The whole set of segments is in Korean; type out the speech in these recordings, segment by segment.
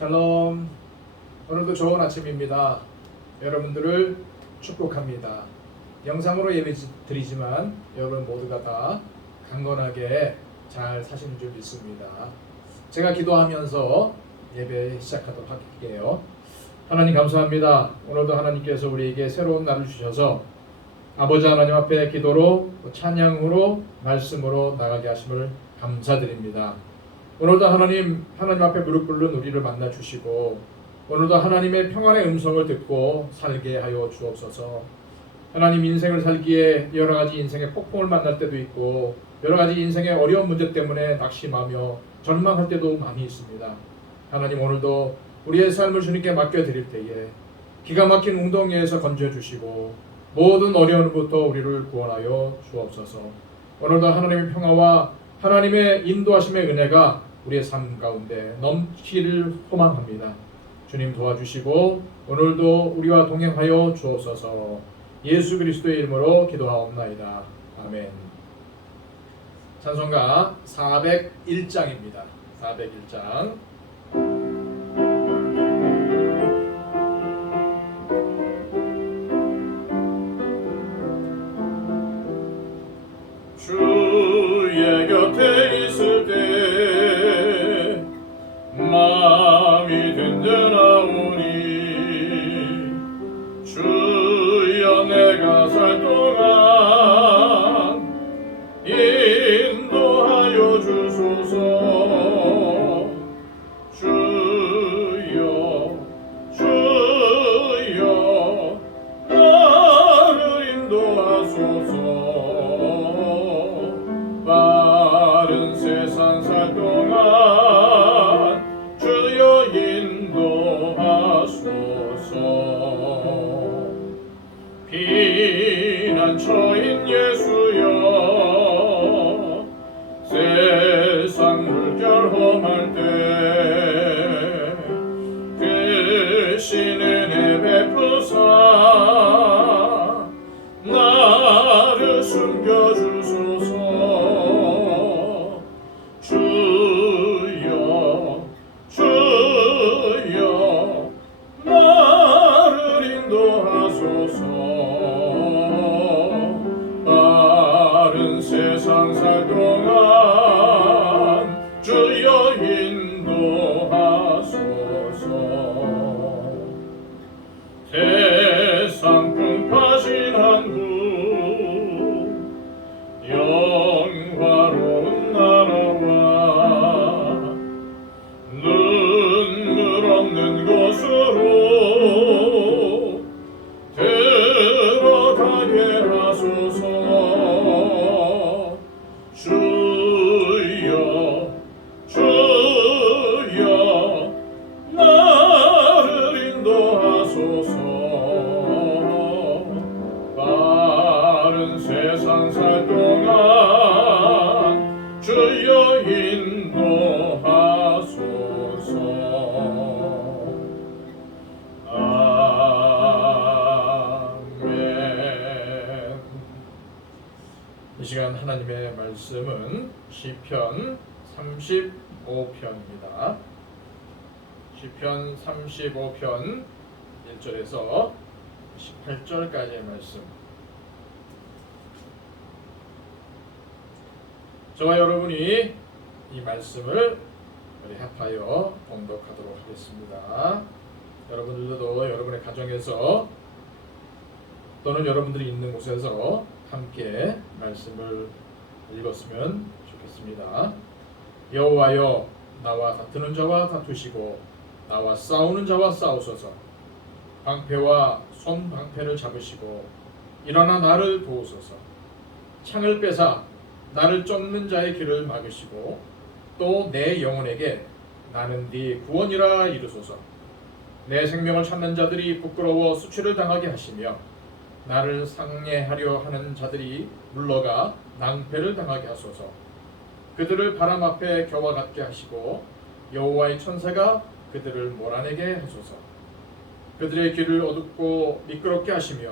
샬롬. 오늘도 좋은 아침입니다. 여러분들을 축복합니다. 영상으로 예배 드리지만 여러분 모두가 다 강건하게 잘 사시는 줄 믿습니다. 제가 기도하면서 예배 시작하도록 할게요. 하나님 감사합니다. 오늘도 하나님께서 우리에게 새로운 날을 주셔서 아버지 하나님 앞에 기도로 찬양으로 말씀으로 나가게 하심을 감사드립니다. 오늘도 하나님 앞에 무릎 꿇는 우리를 만나 주시고 오늘도 하나님의 평안의 음성을 듣고 살게 하여 주옵소서. 하나님 인생을 살기에 여러 가지 인생의 폭풍을 만날 때도 있고 여러 가지 인생의 어려운 문제 때문에 낙심하며 절망할 때도 많이 있습니다. 하나님 오늘도 우리의 삶을 주님께 맡겨드릴 때에 기가 막힌 웅덩이에서 건져주시고 모든 어려움부터 우리를 구원하여 주옵소서. 오늘도 하나님의 평화와 하나님의 인도하심의 은혜가 우리의 삶 가운데 넘치기를 소망합니다. 주님 도와주시고 오늘도 우리와 동행하여 주옵소서. 예수 그리스도의 이름으로 기도하옵나이다. 아멘. 찬송가 401장입니다. 401장. 주의 곁에 있을 때 마음이 든든하오니 주여 내가 살 동안 인도하여 주소서. 주여 나를 인도하소서. 빠른 세상 살 동안 주여 인도하소서. 피난처인 예수여 세상 물결 험할 때 크신 은혜 베푸사 나를 숨겨주소서. 주여 나를 인도하소서. 빠른 세상 살 동안 주여 인도하소서. 세상 풍파진한 후 영화로운 나라와 눈물 없는 곳으로 들어가게 하소서. 주여 나를 인도하소서. 빠른 세상 살 동안 주여 인도하소서. 아멘. 이 시간 하나님의 말씀은 시편 35편입니다. 시편 35편 1절에서 18절까지의 말씀. 저와 여러분이 이 말씀을 우리 합하여 봉독하도록 하겠습니다. 여러분들도 여러분의 가정에서 또는 여러분들이 있는 곳에서 함께 말씀을 읽었으면 좋겠습니다. 여호와여 나와 다투는 자와 다투시고 나와 싸우는 자와 싸우소서. 방패와 손방패를 잡으시고 일어나 나를 도우소서. 창을 빼사 나를 쫓는 자의 길을 막으시고 또 내 영혼에게 나는 네 구원이라 이르소서. 내 생명을 찾는 자들이 부끄러워 수치를 당하게 하시며 나를 상해하려 하는 자들이 물러가 낭패를 당하게 하소서. 그들을 바람 앞에 겨와 같게 하시고 여호와의 천사가 그들을 몰아내게 하소서. 그들의 길을 어둡고 미끄럽게 하시며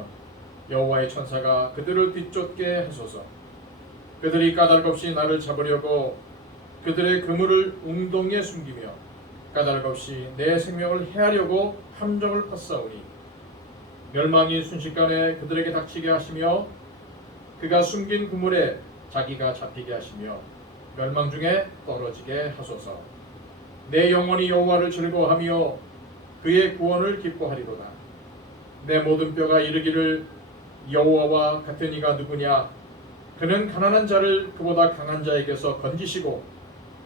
여호와의 천사가 그들을 뒤쫓게 하소서. 그들이 까닭없이 나를 잡으려고 그들의 그물을 웅덩이에 숨기며 까닭없이 내 생명을 해하려고 함정을 팠사오니 멸망이 순식간에 그들에게 닥치게 하시며 그가 숨긴 그물에 자기가 잡히게 하시며 멸망 중에 떨어지게 하소서. 내 영혼이 여호와를 즐거워하며 그의 구원을 기뻐하리로다. 내 모든 뼈가 이르기를 여호와와 같은 이가 누구냐. 그는 가난한 자를 그보다 강한 자에게서 건지시고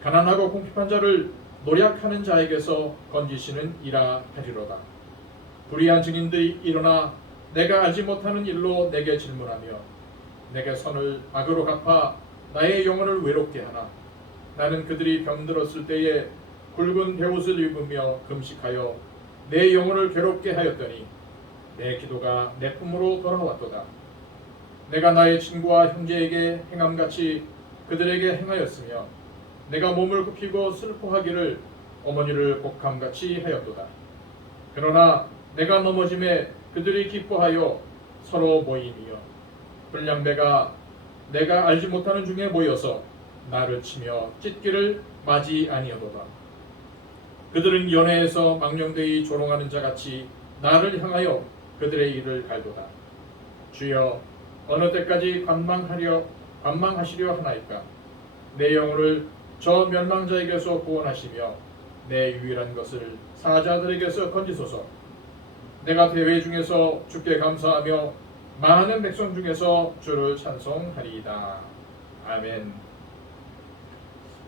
가난하고 궁핍한 자를 노략하는 자에게서 건지시는 이라 하리로다. 불의한 증인들이 일어나 내가 알지 못하는 일로 내게 질문하며 내게 선을 악으로 갚아 나의 영혼을 외롭게 하나. 나는 그들이 병들었을 때에 굵은 베옷을 입으며 금식하여 내 영혼을 괴롭게 하였더니 내 기도가 내 품으로 돌아왔도다. 내가 나의 친구와 형제에게 행함같이 그들에게 행하였으며 내가 몸을 굽히고 슬퍼하기를 어머니를 곡함같이 하였도다. 그러나 내가 넘어짐에 그들이 기뻐하여 서로 모임이여 불량배가 내가 알지 못하는 중에 모여서 나를 치며 찢기를 맞이 아니하도다. 그들은 연회에서 망령되이 조롱하는 자같이 나를 향하여 그들의 일을 갈도다. 주여 어느 때까지 관망하시려 하나이까. 내 영혼을 저 멸망자에게서 구원하시며 내 유일한 것을 사자들에게서 건지소서. 내가 대회 중에서 주께 감사하며 많은 백성 중에서 주를 찬송하리이다. 아멘.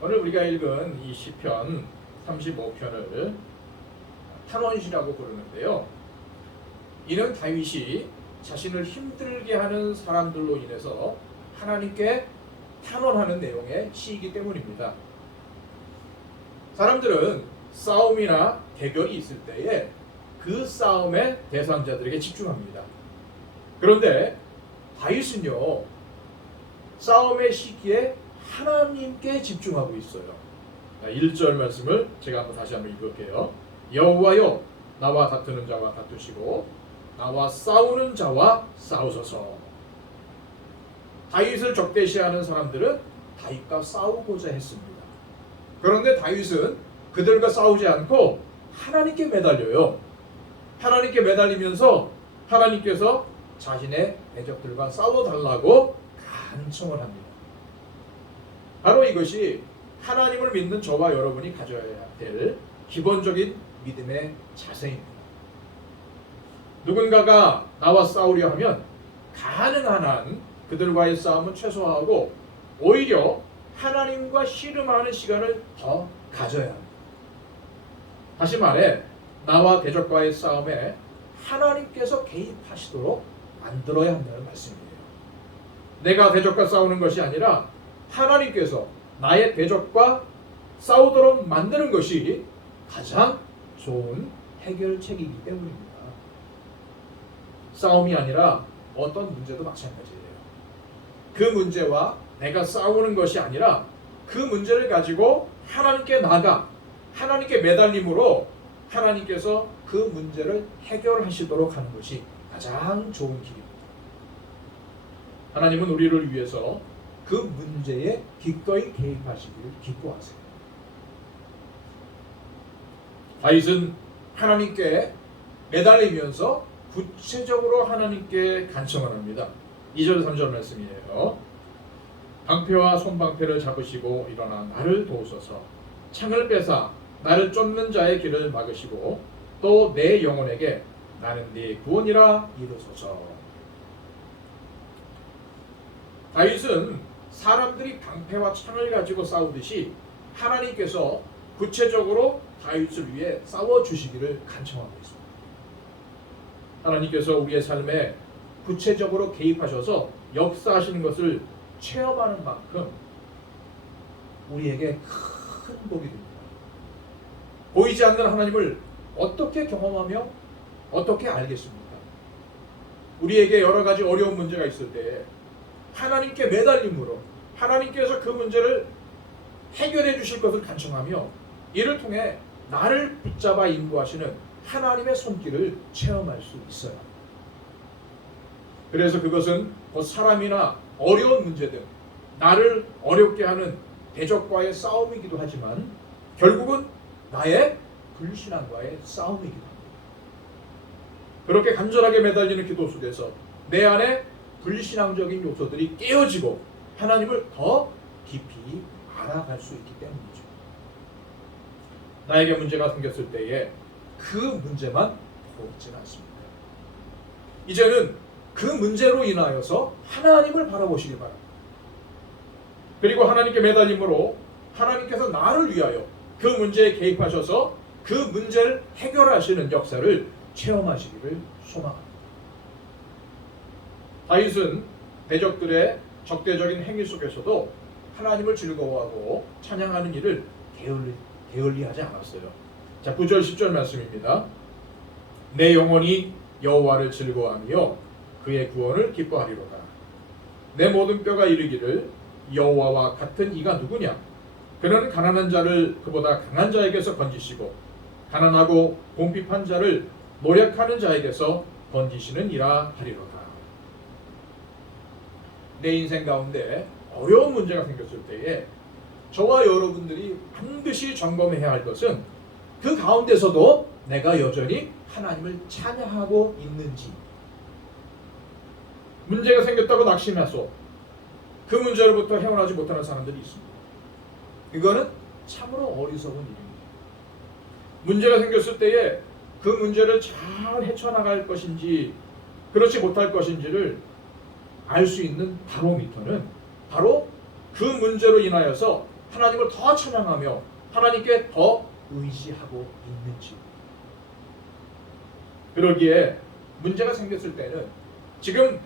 오늘 우리가 읽은 이 시편 35편을 탄원시라고 부르는데요. 이는 다윗이 자신을 힘들게 하는 사람들로 인해서 하나님께 탄원하는 내용의 시이기 때문입니다. 사람들은 싸움이나 대결이 있을 때에 그 싸움의 대상자들에게 집중합니다. 그런데 다윗은요, 싸움의 시기에 하나님께 집중하고 있어요. 1절 말씀을 제가 다시 한번 읽을게요. 여호와여 나와 다투는 자와 다투시고 나와 싸우는 자와 싸우소서. 다윗을 적대시하는 사람들은 다윗과 싸우고자 했습니다. 그런데 다윗은 그들과 싸우지 않고 하나님께 매달려요. 하나님께 매달리면서 하나님께서 자신의 대적들과 싸워달라고 간청을 합니다. 바로 이것이 하나님을 믿는 저와 여러분이 가져야 될 기본적인 믿음의 자세입니다. 누군가가 나와 싸우려 하면 가능한 한 그들과의 싸움은 최소화하고 오히려 하나님과 씨름하는 시간을 더 가져야 합니다. 다시 말해 나와 대적과의 싸움에 하나님께서 개입하시도록 만들어야 한다는 말씀이에요. 내가 대적과 싸우는 것이 아니라 하나님께서 나의 대적과 싸우도록 만드는 것이 가장 좋은 해결책이기 때문입니다. 싸움이 아니라 어떤 문제도 마찬가지예요. 그 문제와 내가 싸우는 것이 아니라 그 문제를 가지고 하나님께 나가 하나님께 매달림으로 하나님께서 그 문제를 해결하시도록 하는 것이 가장 좋은 길입니다. 하나님은 우리를 위해서 그 문제에 기꺼이 개입하시기를 기뻐하세요. 다윗은 하나님께 매달리면서 구체적으로 하나님께 간청을 합니다. 2절 3절 말씀이에요. 방패와 손방패를 잡으시고 일어나 나를 도우소서. 창을 빼사 나를 쫓는 자의 길을 막으시고 또 내 영혼에게 나는 네 구원이라 이르소서. 다윗은 사람들이 방패와 창을 가지고 싸우듯이 하나님께서 구체적으로 다윗을 위해 싸워주시기를 간청하고 있습니다. 하나님께서 우리의 삶에 구체적으로 개입하셔서 역사하시는 것을 체험하는 만큼 우리에게 큰 복이 됩니다. 보이지 않는 하나님을 어떻게 경험하며 어떻게 알겠습니까? 우리에게 여러 가지 어려운 문제가 있을 때 하나님께 매달림으로 하나님께서 그 문제를 해결해 주실 것을 간청하며 이를 통해 나를 붙잡아 인도하시는 하나님의 손길을 체험할 수 있어요. 그래서 그것은 사람이나 어려운 문제든 나를 어렵게 하는 대적과의 싸움이기도 하지만 결국은 나의 불신앙과의 싸움이기도 합니다. 그렇게 간절하게 매달리는 기도 속에서 내 안에 불신앙적인 요소들이 깨어지고 하나님을 더 깊이 알아갈 수 있기 때문이죠. 나에게 문제가 생겼을 때에 그 문제만 보고 있지는 않습니다. 이제는 그 문제로 인하여서 하나님을 바라보시길 바랍니다. 그리고 하나님께 매달림으로 하나님께서 나를 위하여 그 문제에 개입하셔서 그 문제를 해결하시는 역사를 체험하시기를 소망합니다. 다윗은 대적들의 적대적인 행위 속에서도 하나님을 즐거워하고 찬양하는 일을 게을리하지 않았어요. 자, 9절 10절 말씀입니다. 내 영혼이 여호와를 즐거워하며 그의 구원을 기뻐하리로다. 내 모든 뼈가 이르기를 여호와와 같은 이가 누구냐? 그는 가난한 자를 그보다 강한 자에게서 건지시고 가난하고 궁핍한 자를 노력하는 자에게서 건지시는 이라 하리로다. 내 인생 가운데 어려운 문제가 생겼을 때에 저와 여러분들이 반드시 점검해야 할 것은 그 가운데서도 내가 여전히 하나님을 찬양하고 있는지. 문제가 생겼다고 낙심해서 그 문제로부터 헤어나지 못하는 사람들이 있습니다. 이거는 참으로 어리석은 일입니다. 문제가 생겼을 때에 그 문제를 잘 헤쳐나갈 것인지 그렇지 못할 것인지를 알 수 있는 바로미터는 바로 그 문제로 인하여서 하나님을 더 찬양하며 하나님께 더 의지하고 있는지. 그러기에 문제가 생겼을 때는 지금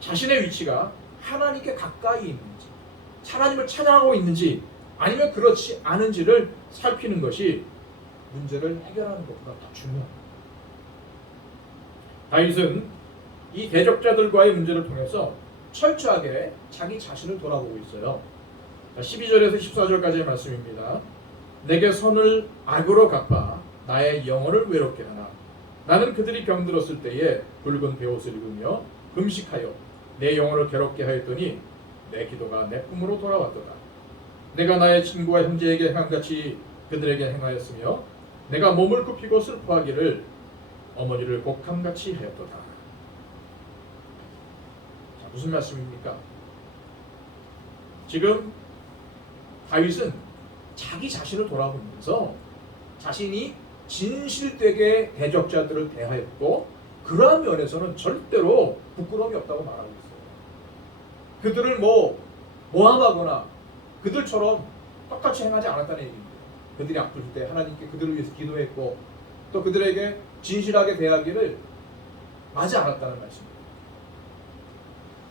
자신의 위치가 하나님께 가까이 있는지, 하나님을 찬양하고 있는지 아니면 그렇지 않은지를 살피는 것이 문제를 해결하는 것보다 더 중요합니다. 다윗은 이 대적자들과의 문제를 통해서 철저하게 자기 자신을 돌아보고 있어요. 12절에서 14절까지의 말씀입니다. 내게 선을 악으로 갚아 나의 영혼을 외롭게 하나. 나는 그들이 병들었을 때에 붉은 베옷을 입으며 금식하여 내 영혼을 괴롭게 하였더니 내 기도가 내 품으로 돌아왔도다. 내가 나의 친구와 형제에게 행함같이 그들에게 행하였으며 내가 몸을 굽히고 슬퍼하기를 어머니를 곡함같이 하였도다. 자, 무슨 말씀입니까? 지금 다윗은 자기 자신을 돌아보면서 자신이 진실되게 대적자들을 대하였고 그러한 면에서는 절대로 부끄러움이 없다고 말하고 있어요. 그들을 모함하거나 그들처럼 똑같이 행하지 않았다는 얘기입니다. 그들이 아플 때 하나님께 그들을 위해서 기도했고 또 그들에게 진실하게 대하기를 하지 않았다는 말씀입니다.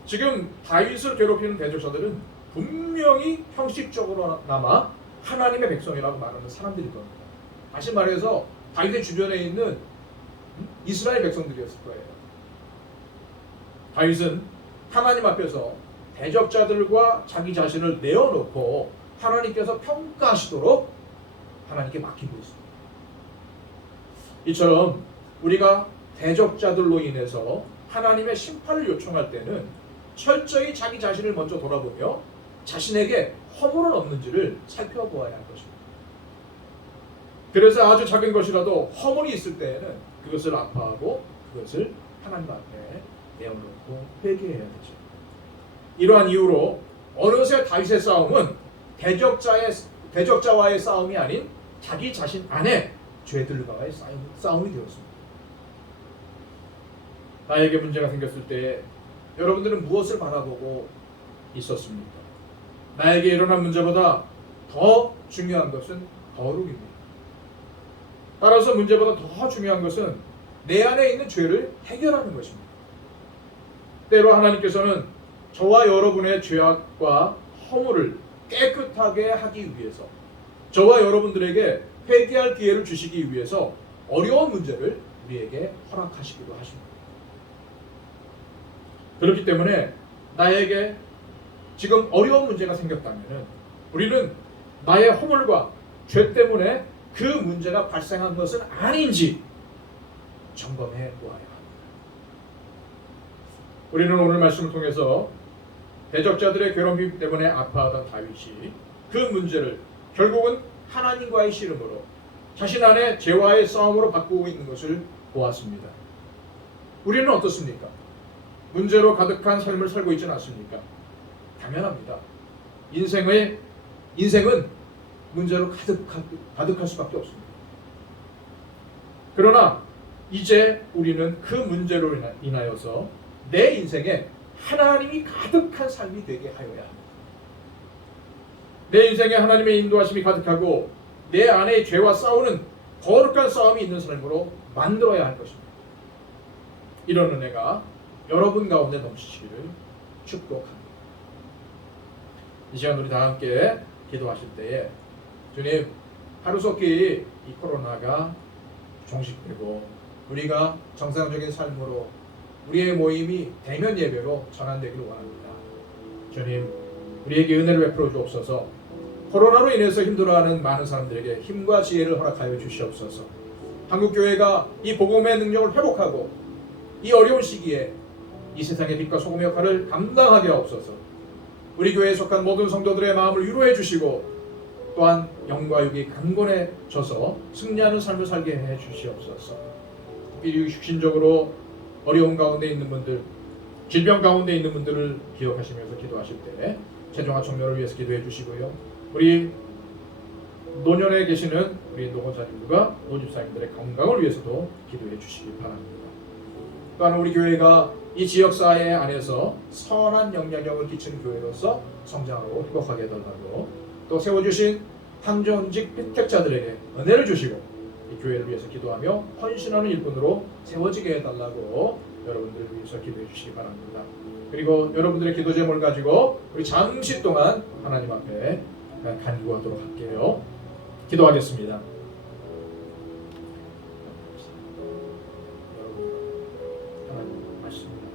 지금 다윗을 괴롭히는 대적자들은 분명히 형식적으로나마 하나님의 백성이라고 말하는 사람들일 겁니다. 다시 말해서 다윗의 주변에 있는 이스라엘 백성들이었을 거예요. 다윗은 하나님 앞에서 대적자들과 자기 자신을 내어놓고 하나님께서 평가하시도록 하나님께 맡기고 있습니다. 이처럼 우리가 대적자들로 인해서 하나님의 심판을 요청할 때는 철저히 자기 자신을 먼저 돌아보며 자신에게 허물은 없는지를 살펴보아야 할 것입니다. 그래서 아주 작은 것이라도 허물이 있을 때에는 그것을 아파하고 그것을 하나님 앞에 내어놓고 회개해야 되죠. 이러한 이유로 어느새 다윗의 싸움은 대적자와의 싸움이 아닌 자기 자신 안에 죄들과의 싸움이 되었습니다. 나에게 문제가 생겼을 때 여러분들은 무엇을 바라보고 있었습니까? 나에게 일어난 문제보다 더 중요한 것은 거룩입니다. 따라서 문제보다 더 중요한 것은 내 안에 있는 죄를 해결하는 것입니다. 때로 하나님께서는 저와 여러분의 죄악과 허물을 깨끗하게 하기 위해서 저와 여러분들에게 회개할 기회를 주시기 위해서 어려운 문제를 우리에게 허락하시기도 하십니다. 그렇기 때문에 나에게 지금 어려운 문제가 생겼다면 우리는 나의 허물과 죄 때문에 그 문제가 발생한 것은 아닌지 점검해 보아야 합니다. 우리는 오늘 말씀을 통해서 대적자들의 괴롭힘 때문에 아파하던 다윗이 그 문제를 결국은 하나님과의 씨름으로 자신 안에 죄와의 싸움으로 바꾸고 있는 것을 보았습니다. 우리는 어떻습니까? 문제로 가득한 삶을 살고 있지는 않습니까? 당연합니다. 인생은 문제로 가득할 수밖에 없습니다. 그러나 이제 우리는 그 문제로 인하여서 내 인생에 하나님이 가득한 삶이 되게 하여야 합니다. 내 인생에 하나님의 인도하심이 가득하고 내 안에 죄와 싸우는 거룩한 싸움이 있는 삶으로 만들어야 할 것입니다. 이런 은혜가 여러분 가운데 넘치시기를 축복합니다. 이 시간 우리 다 함께 기도하실 때에 주님, 하루속히 이 코로나가 종식되고 우리가 정상적인 삶으로 우리의 모임이 대면 예배로 전환되기를 원합니다. 주님, 우리에게 은혜를 베풀어 주옵소서. 코로나로 인해서 힘들어하는 많은 사람들에게 힘과 지혜를 허락하여 주시옵소서. 한국교회가 이 복음의 능력을 회복하고 이 어려운 시기에 이 세상의 빛과 소금의 역할을 감당하게 하옵소서. 우리 교회에 속한 모든 성도들의 마음을 위로해 주시고 또한 영과 육이 강건해져서 승리하는 삶을 살게 해 주시옵소서. 특히 육신적으로 어려운 가운데 있는 분들, 질병 가운데 있는 분들을 기억하시면서 기도하실 때 최종화 청년을 위해서 기도해 주시고요. 우리 노년에 계시는 우리 노원사님들과 노집사님들의 건강을 위해서도 기도해 주시기 바랍니다. 또한 우리 교회가 이 지역사회 안에서 선한 영향력을 끼치는 교회로서 성장하고 행복하게 해달라고, 또 세워주신 황정직 피택자들에게 은혜를 주시고 이 교회를 위해서 기도하며 헌신하는 일꾼으로 세워지게 해달라고 여러분들을 위해서 기도해 주시기 바랍니다. 그리고 여러분들의 기도 제목을 가지고 우리 잠시 동안 하나님 앞에 간구하도록 할게요. 기도하겠습니다. 하나님 말씀입니다.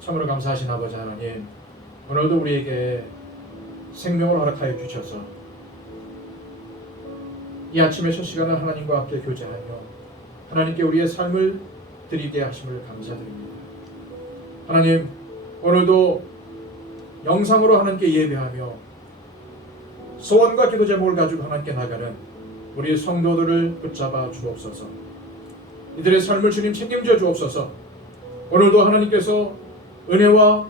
참으로 감사하신 아버지 하나님, 오늘도 우리에게 생명을 허락하여 주셔서 이 아침의 첫 시간을 하나님과 함께 교제하며 하나님께 우리의 삶을 드리게 하심을 감사드립니다. 하나님, 오늘도 영상으로 하나님께 예배하며 소원과 기도 제목을 가지고 하나님께 나가는 우리 성도들을 붙잡아 주옵소서. 이들의 삶을 주님 책임져 주옵소서. 오늘도 하나님께서 은혜와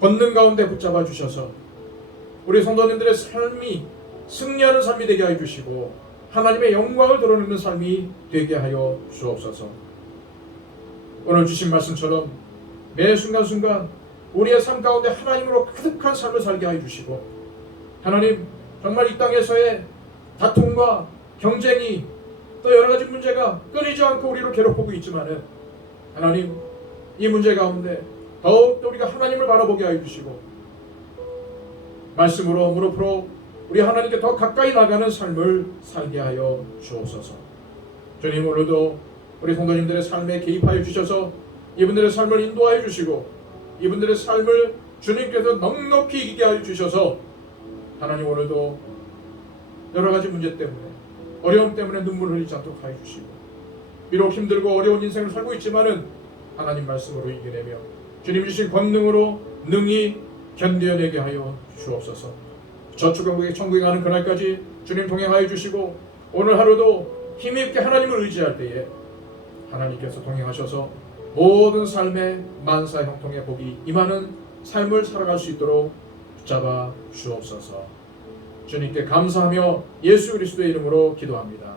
권능 가운데 붙잡아 주셔서 우리 성도님들의 삶이 승리하는 삶이 되게 하여 주시고 하나님의 영광을 드러내는 삶이 되게 하여 주옵소서. 오늘 주신 말씀처럼 매 순간순간 우리의 삶 가운데 하나님으로 가득한 삶을 살게 하여 주시고, 하나님 정말 이 땅에서의 다툼과 경쟁이 또 여러 가지 문제가 끊이지 않고 우리를 괴롭히고 있지만은 하나님, 이 문제 가운데 더욱더 우리가 하나님을 바라보게 하여 주시고 말씀으로 무릎으로 우리 하나님께 더 가까이 나가는 삶을 살게 하여 주옵소서. 주님, 오늘도 우리 성도님들의 삶에 개입하여 주셔서 이분들의 삶을 인도하여 주시고 이분들의 삶을 주님께서 넉넉히 이기게 하여 주셔서 하나님, 오늘도 여러 가지 문제 때문에 어려움 때문에 눈물을 흘리지 않도록 하여 주시고, 비록 힘들고 어려운 인생을 살고 있지만은 하나님 말씀으로 이겨내며 주님 주신 권능으로 능히 견뎌내게 하여 주옵소서. 저축하고 천국에 가는 그날까지 주님 동행하여 주시고, 오늘 하루도 힘있게 하나님을 의지할 때에 하나님께서 동행하셔서 모든 삶의 만사 형통의 복이 임하는 삶을 살아갈 수 있도록 붙잡아 주옵소서. 주님께 감사하며 예수 그리스도의 이름으로 기도합니다.